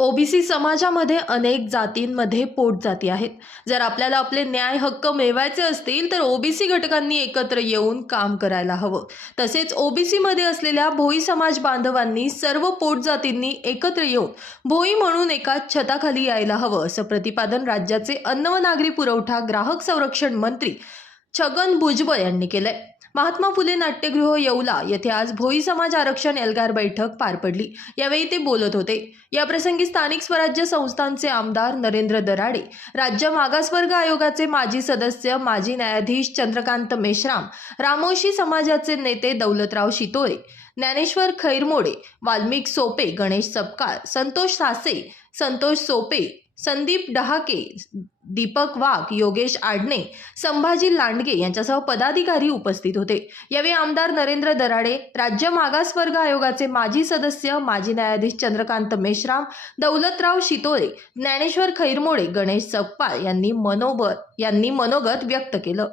OBC समाजामध्ये अनेक जातींमध्ये पोटजाती आहेत. जर आपल्याला आपले न्याय हक्क मिळवायचे असतील तर ओबीसी घटकांनी एकत्र येऊन काम करायला हवं. तसेच ओबीसीमध्ये असलेल्या भोई समाज बांधवांनी सर्व पोटजातींनी एकत्र येऊन भोई म्हणून एका छताखाली यायला हवं असं प्रतिपादन राज्याचे अन्न व नागरी पुरवठा ग्राहक संरक्षण मंत्री छगन भुजबळ यांनी केलंय. महात्मा फुले नाट्यगृह येवला येथे आज भोई समाज आरक्षण एल्गार बैठक पार पडली. यावेळी ते बोलत होते. याप्रसंगी स्थानिक स्वराज्य संस्थांचे आमदार नरेंद्र दराडे राज्य मागासवर्ग आयोगाचे माजी सदस्य माजी न्यायाधीश चंद्रकांत मेश्राम रामोशी समाजाचे नेते दौलतराव शितोळे ज्ञानेश्वर खैरमोडे वाल्मिक सोपे गणेश सपकाळ संतोष सासे संतोष सोपे संदीप डहाके दीपक वाघ योगेश आडणे संभाजी लांडगे यांच्यासह पदाधिकारी उपस्थित होते. यावेळी आमदार नरेंद्र दराडे राज्य मागासवर्ग आयोगाचे माजी सदस्य माजी न्यायाधीश चंद्रकांत मेश्राम दौलतराव शितोळे ज्ञानेश्वर खैरमोडे गणेश सकपाळ यांनी मनोबत यांनी मनोगत व्यक्त केलं.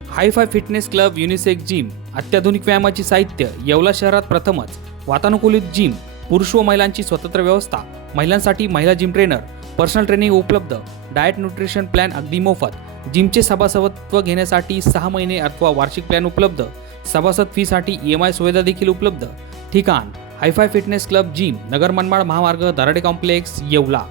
Hi fi fitness club unisex gym अत्याधुनिक व्यायामाची साहित्य येवला शहरात प्रथमच वातानुकूलित जिम पुरुष व महिलांची स्वतंत्र व्यवस्था महिलांसाठी महिला जिम ट्रेनर पर्सनल ट्रेनिंग उपलब्ध डाएट न्यूट्रिशन प्लॅन अगदी मोफत जिमचे सभासदत्व घेण्यासाठी सहा महिने अथवा वार्षिक प्लॅन उपलब्ध सभासद फीसाठी ई एम आय सुविधा देखील उपलब्ध. ठिकाण hi fi fitness club gym Nagar Manmad महामार्ग दराडे कॉम्प्लेक्स येवला.